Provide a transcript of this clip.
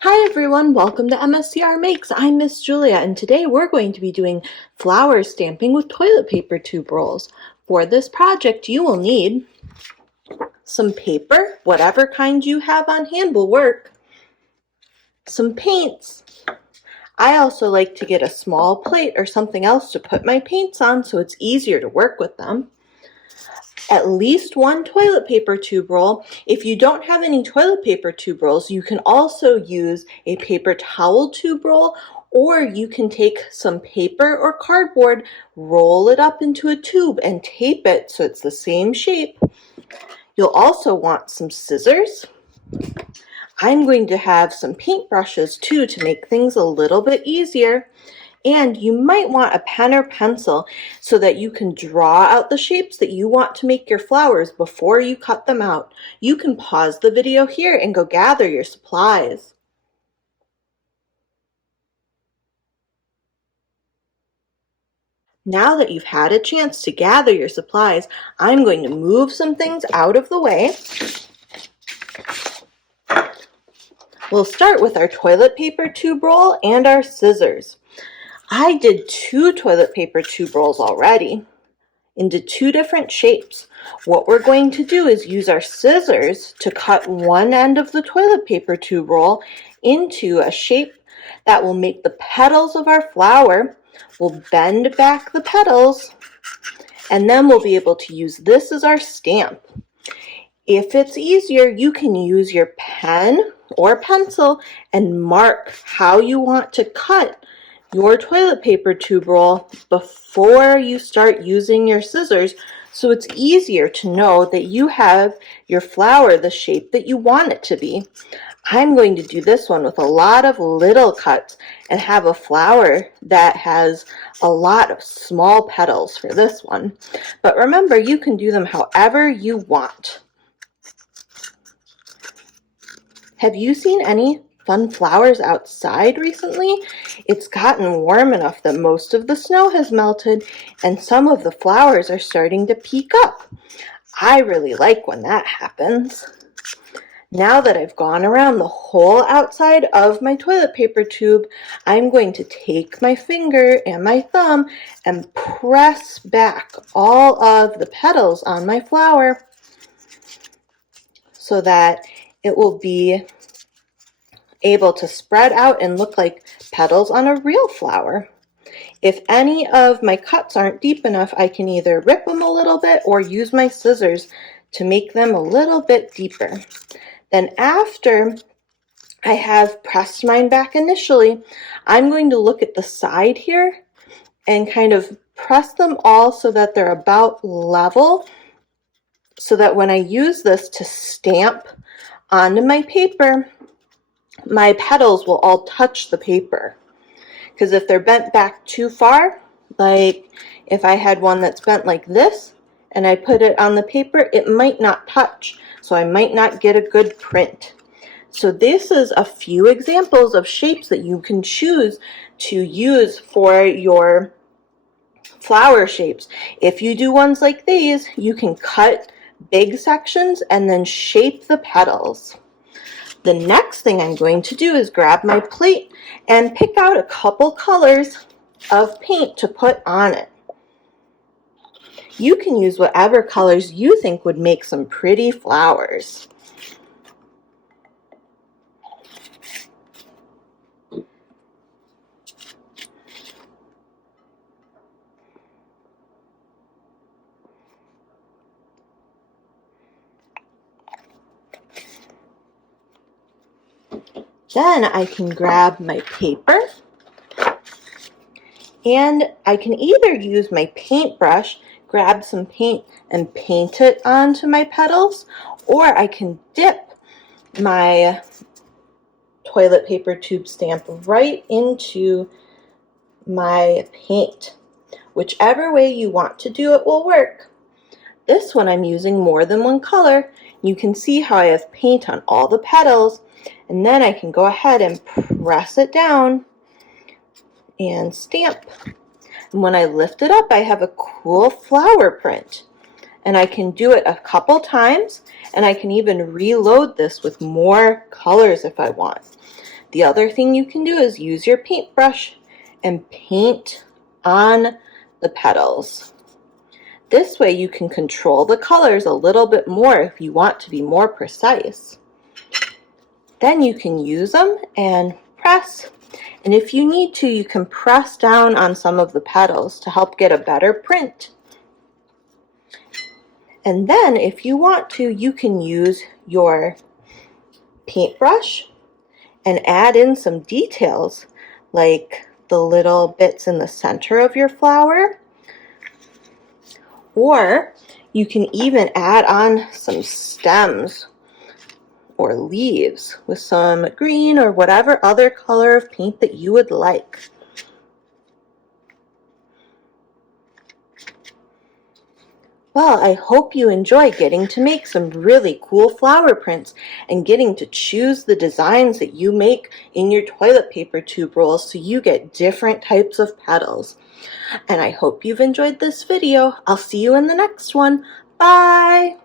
Hi everyone, welcome to MSCR Makes. I'm Miss Julia and today we're going to be doing flower stamping with toilet paper tube rolls. For this project you will need some paper, whatever kind you have on hand will work, some paints. I also like to get a small plate or something else to put my paints on so it's easier to work with them. At least one toilet paper tube roll. If you don't have any toilet paper tube rolls, you can also use a paper towel tube roll, or you can take some paper or cardboard, roll it up into a tube and tape it so it's the same shape. You'll also want some scissors. I'm going to have some paintbrushes too to make things a little bit easier. And you might want a pen or pencil so that you can draw out the shapes that you want to make your flowers before you cut them out. You can pause the video here and go gather your supplies. Now that you've had a chance to gather your supplies, I'm going to move some things out of the way. We'll start with our toilet paper tube roll and our scissors. I did 2 toilet paper tube rolls already into 2 different shapes. What we're going to do is use our scissors to cut one end of the toilet paper tube roll into a shape that will make the petals of our flower. We'll bend back the petals and then we'll be able to use this as our stamp. If it's easier, you can use your pen or pencil and mark how you want to cut your toilet paper tube roll before you start using your scissors, so it's easier to know that you have your flower the shape that you want it to be. I'm going to do this one with a lot of little cuts and have a flower that has a lot of small petals for this one. But remember, you can do them however you want. Have you seen any fun flowers outside recently? It's gotten warm enough that most of the snow has melted and some of the flowers are starting to peek up. I really like when that happens. Now that I've gone around the whole outside of my toilet paper tube, I'm going to take my finger and my thumb and press back all of the petals on my flower so that it will be able to spread out and look like petals on a real flower. If any of my cuts aren't deep enough, I can either rip them a little bit or use my scissors to make them a little bit deeper. Then after I have pressed mine back initially, I'm going to look at the side here and kind of press them all so that they're about level, so that when I use this to stamp onto my paper, my petals will all touch the paper. Because if they're bent back too far, like if I had one that's bent like this and I put it on the paper, it might not touch, so I might not get a good print. So this is a few examples of shapes that you can choose to use for your flower shapes. If you do ones like these, you can cut big sections and then shape the petals. The next thing I'm going to do is grab my plate and pick out a couple colors of paint to put on it. You can use whatever colors you think would make some pretty flowers. Then I can grab my paper and I can either use my paintbrush, grab some paint and paint it onto my petals, or I can dip my toilet paper tube stamp right into my paint. Whichever way you want to do it will work. This one I'm using more than one color. You can see how I have paint on all the petals, and then I can go ahead and press it down and stamp. And when I lift it up, I have a cool flower print. And I can do it a couple times, and I can even reload this with more colors if I want. The other thing you can do is use your paintbrush and paint on the petals. This way you can control the colors a little bit more if you want to be more precise. Then you can use them and press, and if you need to, you can press down on some of the petals to help get a better print. And then if you want to, you can use your paintbrush and add in some details like the little bits in the center of your flower. Or you can even add on some stems or leaves with some green or whatever other color of paint that you would like. Well, I hope you enjoy getting to make some really cool flower prints and getting to choose the designs that you make in your toilet paper tube rolls so you get different types of petals. And I hope you've enjoyed this video. I'll see you in the next one. Bye!